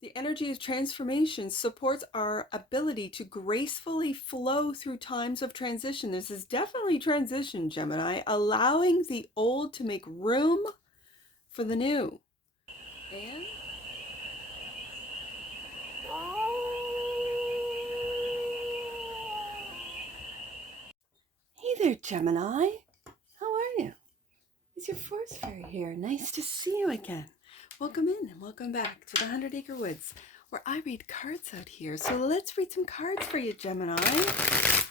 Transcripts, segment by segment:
The energy of transformation supports our ability to gracefully flow through times of transition. This is definitely transition, Gemini, allowing the old to make room for the new. And hey there, Gemini. How are you? It's your force fairy here. Nice to see you again. Welcome in and welcome back to the 100 Acre Woods, where I read cards out here. So let's read some cards for you, Gemini.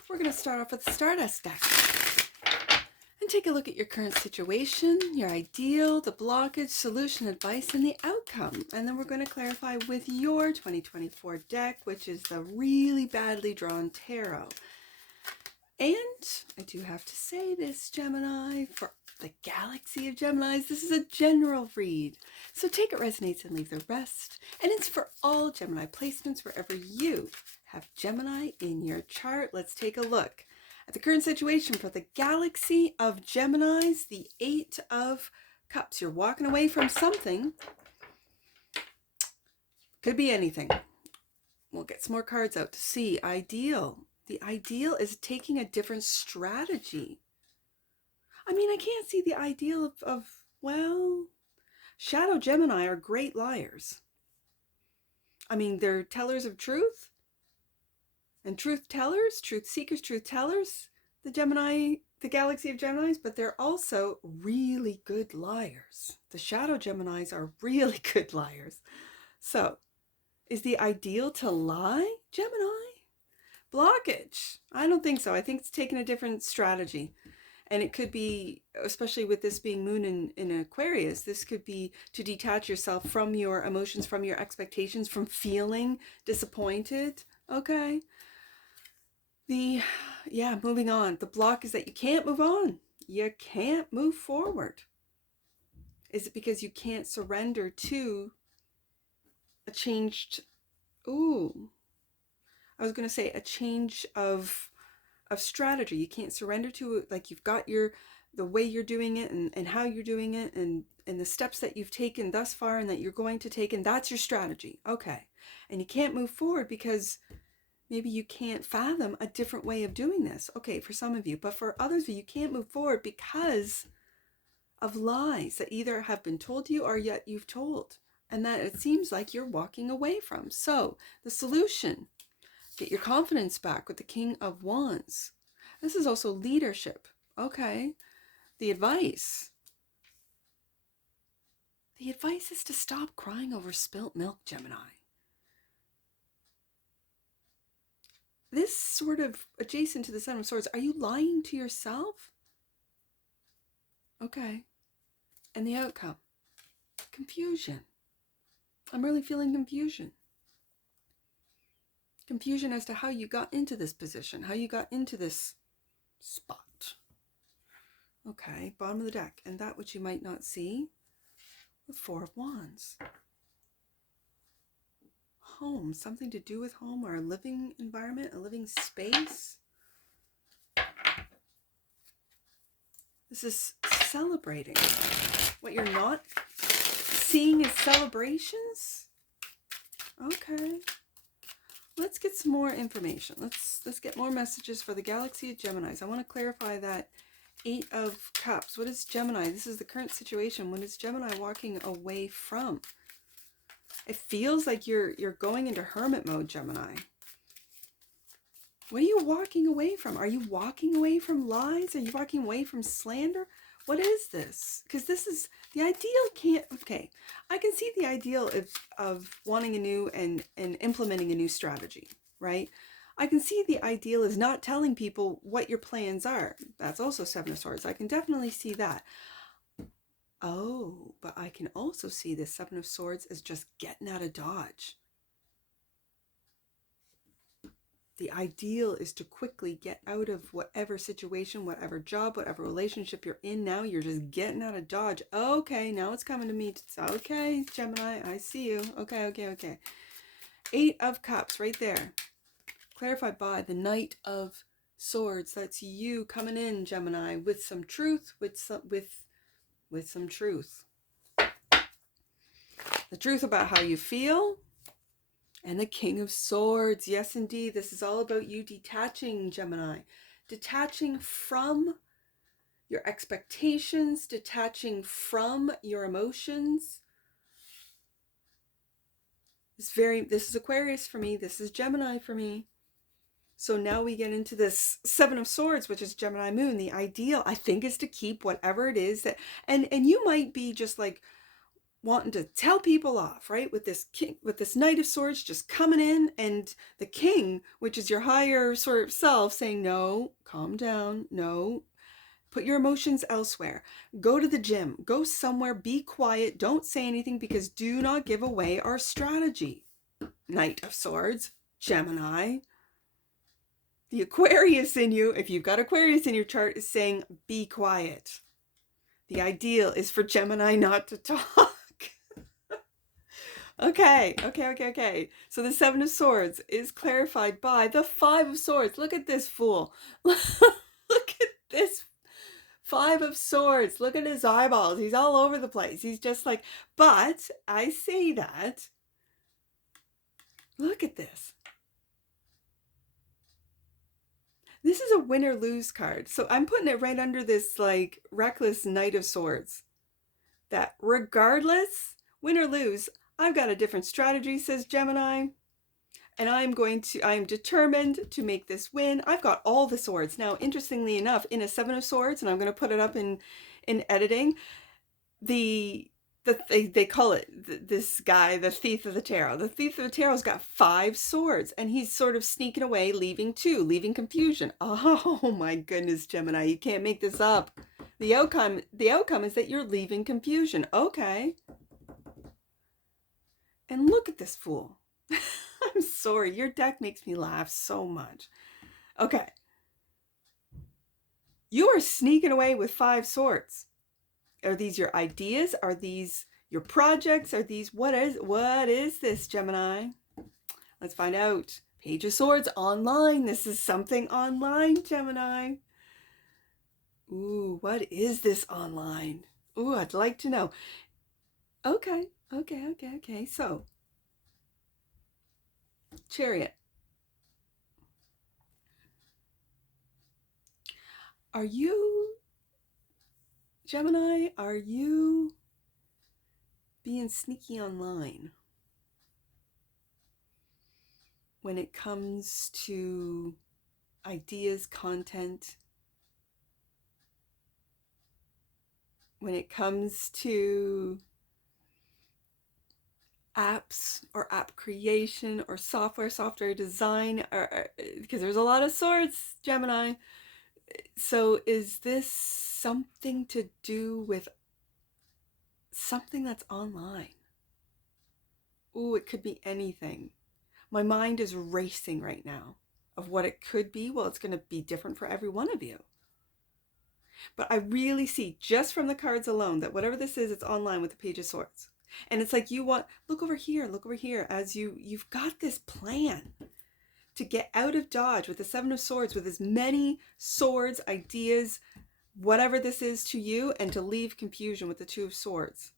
We're going to start off with the Stardust deck and take a look at your current situation, your ideal, the blockage, solution, advice, and the outcome. And then we're going to clarify with your 2024 deck, which is the Really Badly Drawn Tarot. And I do have to say this, Gemini, for the galaxy of Geminis, this is a general read. So take it resonates and leave the rest. And it's for all Gemini placements wherever you have Gemini in your chart. Let's take a look at the current situation for the galaxy of Geminis, the 8 of Cups. You're walking away from something. Could be anything. We'll get some more cards out to see. Ideal. The ideal is taking a different strategy. I mean, I can't see the ideal of well, Shadow Gemini are great liars. I mean, they're tellers of truth. And truth tellers, truth seekers, truth tellers, the galaxy of Geminis, but they're also really good liars. The Shadow Geminis are really good liars. So, is the ideal to lie, Gemini? Blockage. I don't think so. I think it's taking a different strategy. And it could be, especially with this being moon in Aquarius, this could be to detach yourself from your emotions, from your expectations, from feeling disappointed. Okay. Moving on. The block is that you can't move on. You can't move forward. Is it because you can't surrender to a changed, I was going to say a change of strategy. You can't surrender to it. Like you've got the way you're doing it and how you're doing it and the steps that you've taken thus far and that you're going to take, and that's your strategy. Okay. And you can't move forward because maybe you can't fathom a different way of doing this. Okay, for some of you, but for others of you, you can't move forward because of lies that either have been told to you or yet you've told, and that it seems like you're walking away from. So the solution: get your confidence back with the King of Wands. This is also leadership. Okay. The advice. The advice is to stop crying over spilt milk, Gemini. This sort of adjacent to the Seven of Swords. Are you lying to yourself? Okay. And the outcome. Confusion. I'm really feeling confusion. Confusion as to how you got into this position, how you got into this spot. Okay, bottom of the deck. And that which you might not see, the Four of Wands. Home, something to do with home or a living environment, a living space. This is celebrating. What you're not seeing is celebrations. Okay. Let's get some more information. Let's get more messages for the galaxy of Geminis. I want to clarify that 8 of Cups. What is Gemini? This is the current situation. What is Gemini walking away from? It feels like you're going into hermit mode, Gemini. What are you walking away from? Are you walking away from lies? Are you walking away from slander? What is this? Because this is the ideal. Can't. Okay, I can see the ideal of wanting a new and implementing a new strategy, right? I can see the ideal is not telling people what your plans are. That's also Seven of Swords. I can definitely see that. Oh, but I can also see the Seven of Swords as just getting out of Dodge. The ideal is to quickly get out of whatever situation, whatever job, whatever relationship you're in now. You're just getting out of Dodge. Okay, now it's coming to me. Okay, Gemini, I see you. Okay. 8 of Cups right there. Clarified by the Knight of Swords. That's you coming in, Gemini, with some truth, with some truth. The truth about how you feel. And the King of Swords. Yes, indeed. This is all about you detaching, Gemini. Detaching from your expectations, detaching from your emotions. This is Aquarius for me. This is Gemini for me. So now we get into this Seven of Swords, which is Gemini moon. The ideal, I think, is to keep whatever it is that, and you might be just like wanting to tell people off, right? With this king, with this Knight of Swords just coming in, and the King, which is your higher sort of self, saying, no, calm down, no, put your emotions elsewhere. Go to the gym, go somewhere, be quiet, don't say anything, because do not give away our strategy. Knight of Swords, Gemini. The Aquarius in you, if you've got Aquarius in your chart, is saying, be quiet. The ideal is for Gemini not to talk. Okay. So the Seven of Swords is clarified by the Five of Swords. Look at this fool. Look at this Five of Swords. Look at his eyeballs. He's all over the place. He's just like, but I say that. Look at this. This is a win or lose card. So I'm putting it right under this like reckless Knight of Swords. That regardless, win or lose, I've got a different strategy, says Gemini. And I'm determined to make this win. I've got all the swords. Now, interestingly enough, in a Seven of Swords, and I'm going to put it up in editing, they call it, this guy, the Thief of the Tarot. The Thief of the Tarot's got 5 swords, and he's sort of sneaking away, leaving confusion. Oh my goodness, Gemini, you can't make this up. The outcome is that you're leaving confusion. Okay. And look at this fool. I'm sorry, your deck makes me laugh so much. Okay. You are sneaking away with 5 swords. Are these your ideas? Are these your projects? Are these, what is this, Gemini? Let's find out. Page of Swords online. This is something online, Gemini. Ooh, what is this online? Ooh, I'd like to know. Okay. So, Chariot. Are you, Gemini, are you being sneaky online when it comes to ideas, content, when it comes to apps or app creation or software design, or because there's a lot of swords, Gemini. So is this something to do with something that's online? Ooh, it could be anything. My mind is racing right now of what it could be. Well, it's going to be different for every one of you. But I really see, just from the cards alone, that whatever this is, it's online with the Page of Swords. And it's like, you want, look over here, as you've got this plan to get out of Dodge with the Seven of Swords, with as many swords, ideas, whatever this is to you, and to leave confusion with the Two of Swords.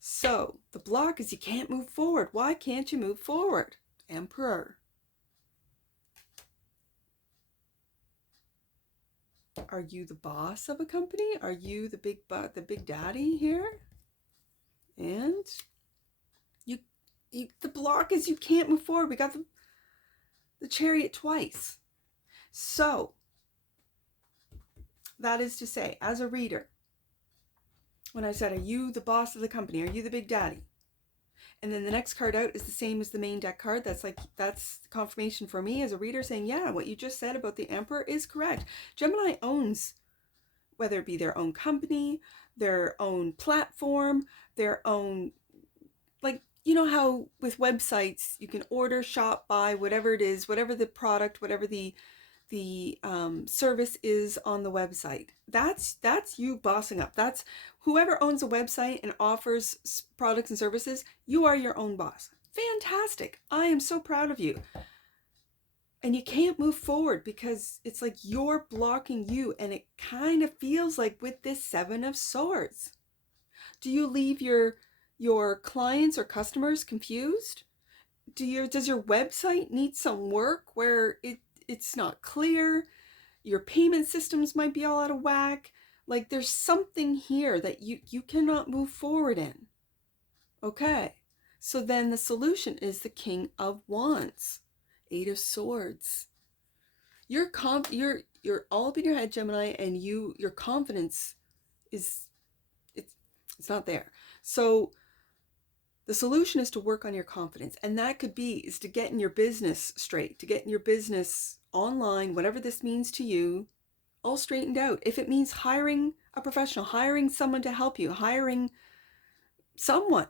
So the block is you can't move forward. Why can't you move forward? Emperor. Are you the boss of a company? Are you the big daddy here? And the block is you can't move forward. We got the Chariot twice. So that is to say, as a reader, when I said, are you the boss of the company? Are you the big daddy? And then the next card out is the same as the main deck card. That's confirmation for me as a reader saying, yeah, what you just said about the Emperor is correct. Gemini owns, whether it be their own company, their own platform, their own, like, you know how with websites you can order, shop, buy, whatever it is, whatever the product, whatever the service is on the website. That's you bossing up. That's whoever owns a website and offers products and services. You are your own boss. Fantastic. I am so proud of you. And you can't move forward because it's like you're blocking you. And it kind of feels like with this Seven of Swords. Do you leave your clients or customers confused? does your website need some work where it's not clear? Your payment systems might be all out of whack. Like there's something here that you cannot move forward in. Okay. So then the solution is the King of Wands, Eight of Swords. You're all up in your head, Gemini, and your confidence is it's not there. So the solution is to work on your confidence, and that could be is to get in your business straight, to get in your business online, whatever this means to you, all straightened out. If it means hiring a professional, hiring someone to help you, hiring someone.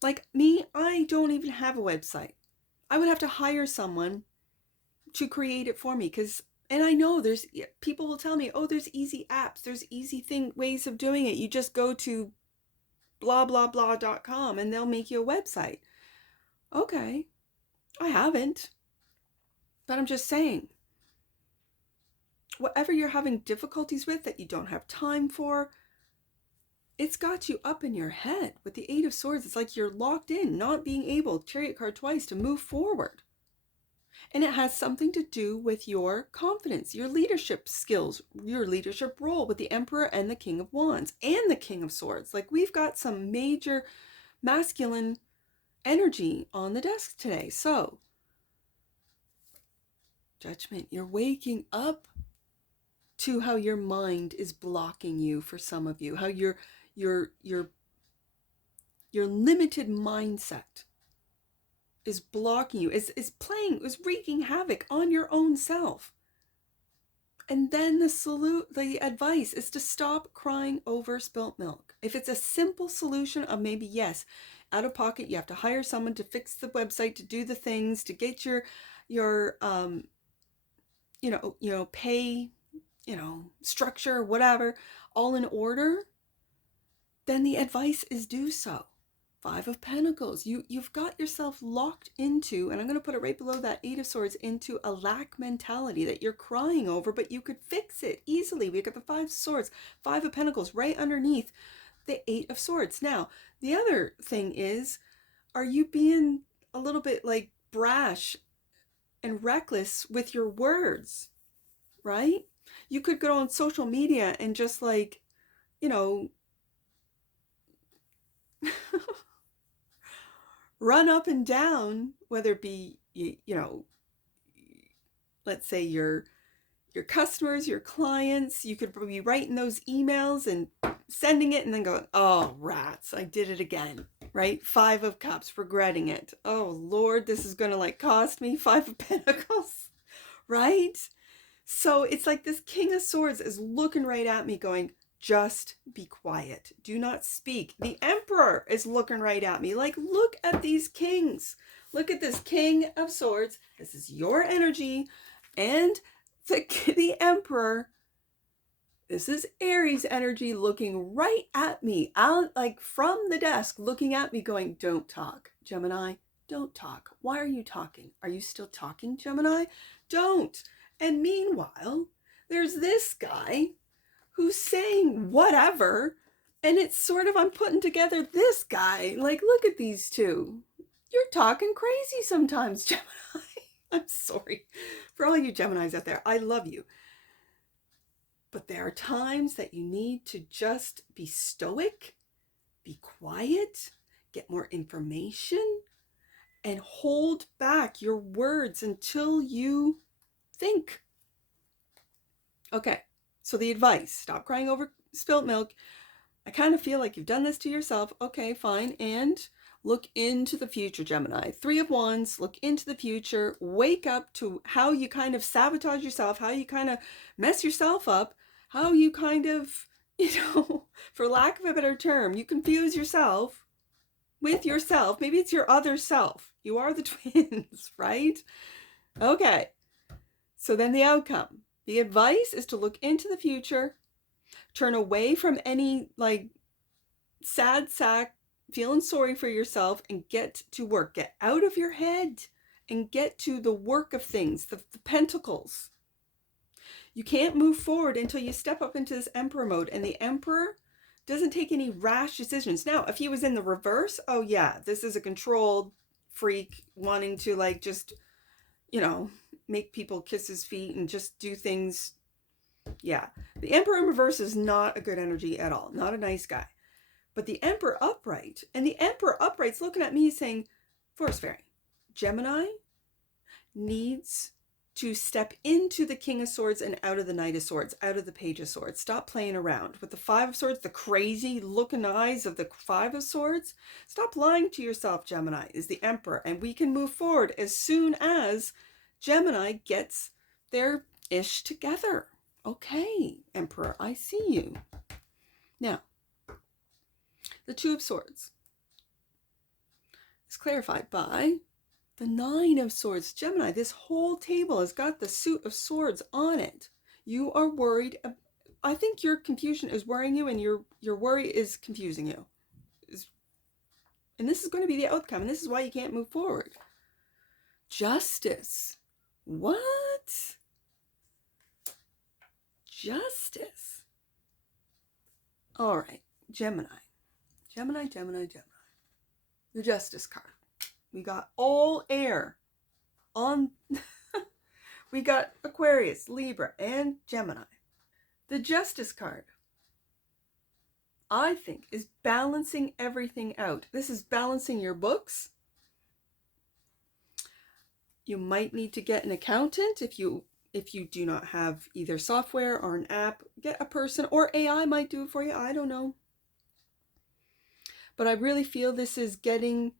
Like me, I don't even have a website. I would have to hire someone to create it for me, and I know there's people will tell me, oh, there's easy apps, there's easy ways of doing it. You just go to blah blah blah.com and they'll make you a website. Okay, I haven't, but I'm just saying, whatever you're having difficulties with that you don't have time for, it's got you up in your head with the Eight of Swords. It's like you're locked in, not being able, Chariot card twice, to move forward. And it has something to do with your confidence, your leadership skills, your leadership role with the Emperor and the King of Wands and the King of Swords. Like we've got some major masculine energy on the desk today. So, Judgment, you're waking up to how your mind is blocking you for some of you, how your limited mindset is blocking you, is wreaking havoc on your own self. And then the advice is to stop crying over spilt milk. If it's a simple solution of maybe, yes, out of pocket, you have to hire someone to fix the website, to do the things, to get your pay, structure, whatever, all in order, then the advice is do so. Five of Pentacles. You've got yourself locked into, and I'm going to put it right below that Eight of Swords, into a lack mentality that you're crying over, but you could fix it easily. We got the Five of Swords, Five of Pentacles right underneath the Eight of Swords. Now, the other thing is, are you being a little bit like brash and reckless with your words, right? You could go on social media and just like, run up and down, whether it be, let's say your customers, your clients. You could be writing those emails and sending it and then going, oh, rats, I did it again, right? Five of Cups, regretting it. Oh, Lord, this is going to like cost me. Five of Pentacles, right? So it's like this King of Swords is looking right at me going, just be quiet. Do not speak. The Emperor is looking right at me. Like, look at these kings. Look at this King of Swords. This is your energy. And the Emperor, this is Aries energy, looking right at me, out like from the desk, looking at me going, don't talk, Gemini. Don't talk. Why are you talking? Are you still talking, Gemini? Don't. And meanwhile, there's this guy who's saying whatever, and it's sort of, I'm putting together this guy, like, look at these two. You're talking crazy sometimes, Gemini. I'm sorry for all you Geminis out there. I love you. But there are times that you need to just be stoic, be quiet, get more information, and hold back your words until you think. Okay. So the advice, stop crying over spilt milk. I kind of feel like you've done this to yourself. Okay, fine. And look into the future, Gemini. Three of Wands, look into the future. Wake up to how you kind of sabotage yourself, how you kind of mess yourself up, how you kind of, for lack of a better term, you confuse yourself with yourself. Maybe it's your other self. You are the twins, right? Okay. So then the outcome. The advice is to look into the future, turn away from any like sad sack, feeling sorry for yourself, and get to work. Get out of your head and get to the work of things, the pentacles. You can't move forward until you step up into this Emperor mode, and the Emperor doesn't take any rash decisions. Now, if he was in the reverse, oh yeah, this is a controlled, freak wanting to like just, you know, make people kiss his feet and just do things. Yeah. The Emperor in reverse is not a good energy at all. Not a nice guy. But the Emperor upright, and the Emperor upright's looking at me saying, Forest Fairy, Gemini needs to step into the King of Swords and out of the Knight of Swords, out of the Page of Swords. Stop playing around with the Five of Swords, the crazy looking eyes of the Five of Swords. Stop lying to yourself, Gemini, is the Emperor. And we can move forward as soon as Gemini gets their ish together. Okay, Emperor, I see you. Now, the Two of Swords is clarified by the Nine of Swords. Gemini, this whole table has got the suit of swords on it. You are worried. I think your confusion is worrying you, and your worry is confusing you. And this is going to be the outcome, and this is why you can't move forward. Justice. What? Justice. All right, Gemini. Gemini. The Justice card. We got all air on. We got Aquarius, Libra, and Gemini. The Justice card, I think, is balancing everything out. This is balancing your books. You might need to get an accountant if you do not have either software or an app. Get a person, or AI might do it for you. I don't know. But I really feel this is taking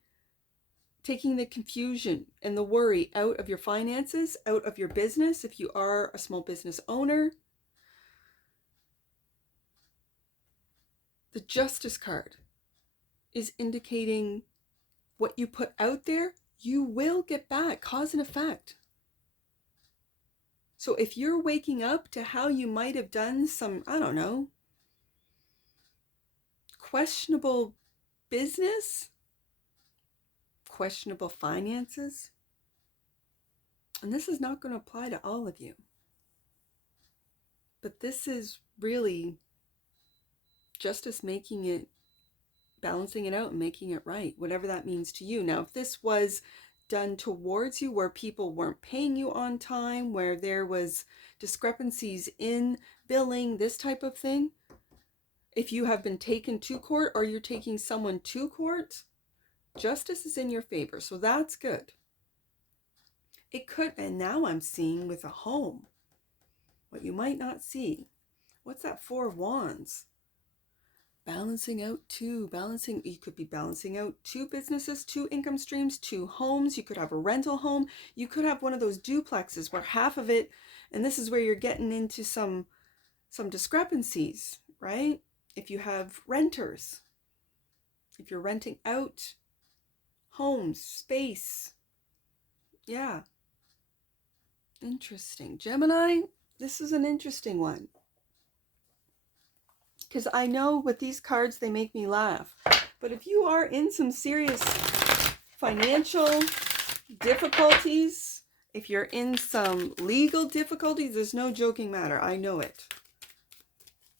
the confusion and the worry out of your finances, out of your business, if you are a small business owner. The Justice card is indicating what you put out there, you will get back, cause and effect. So if you're waking up to how you might have done some, I don't know, questionable business, questionable finances, and this is not going to apply to all of you, but this is really Justice making it, balancing it out and making it right, whatever that means to you. Now, if this was done towards you where people weren't paying you on time, where there was discrepancies in billing, this type of thing, if you have been taken to court or you're taking someone to court, Justice is in your favor, so that's good. It could, and now I'm seeing with a home, what you might not see. What's that Four of Wands? Balancing out two, you could be balancing out two businesses, two income streams, two homes. You could have a rental home. You could have one of those duplexes where half of it, and this is where you're getting into some discrepancies, right? If you have renters, if you're renting out homes, space. Yeah. Interesting. Gemini, this is an interesting one. Because I know with these cards, they make me laugh. But if you are in some serious financial difficulties, if you're in some legal difficulties, there's no joking matter. I know it.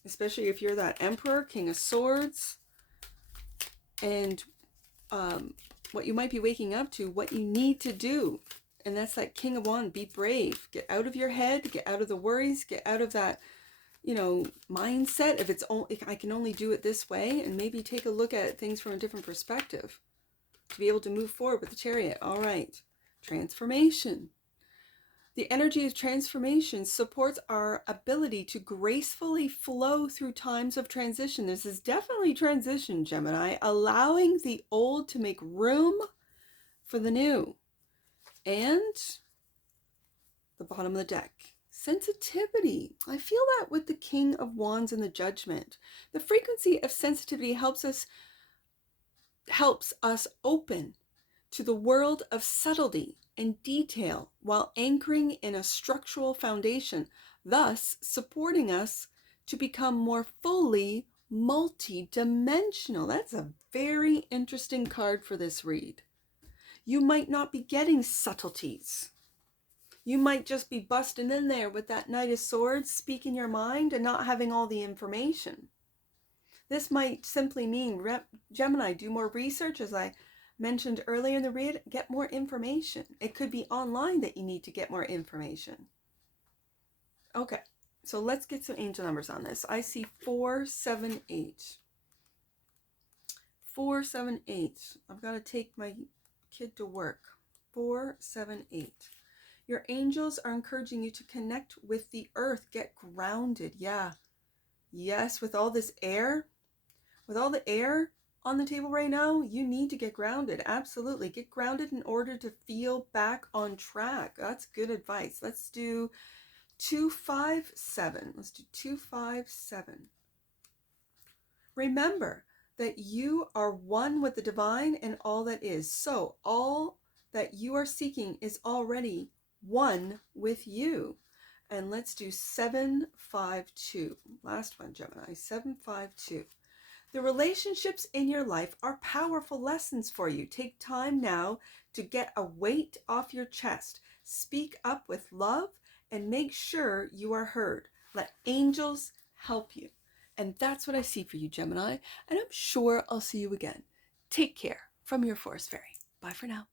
Especially if you're that Emperor, King of Swords. And what you might be waking up to, what you need to do. And that's that King of Wands. Be brave. Get out of your head. Get out of the worries. Get out of that, you know, mindset. If I can only do it this way, and maybe take a look at things from a different perspective to be able to move forward with the Chariot. All right. Transformation. The energy of transformation supports our ability to gracefully flow through times of transition. This is definitely transition, Gemini, allowing the old to make room for the new. And the bottom of the deck, sensitivity. I feel that with the King of Wands and the Judgment. The frequency of sensitivity helps us open to the world of subtlety and detail while anchoring in a structural foundation, thus supporting us to become more fully multi-dimensional. That's a very interesting card for this read. You might not be getting subtleties. You might just be busting in there with that Knight of Swords, speaking your mind and not having all the information. This might simply mean, Gemini, do more research, as I mentioned earlier in the read, get more information. It could be online that you need to get more information. Okay, so let's get some angel numbers on this. I see 478. 478. I've got to take my kid to work. 478. Your angels are encouraging you to connect with the earth. Get grounded. Yeah. Yes, with all this air, with all the air on the table right now, you need to get grounded. Absolutely. Get grounded in order to feel back on track. That's good advice. Let's do 257. Let's do 257. Remember that you are one with the divine and all that is. So all that you are seeking is already one with you. And let's do 752. Last one, Gemini. 752. The relationships in your life are powerful lessons for you. Take time now to get a weight off your chest. Speak up with love and make sure you are heard. Let angels help you. And that's what I see for you, Gemini. And I'm sure I'll see you again. Take care from your Force Fairy. Bye for now.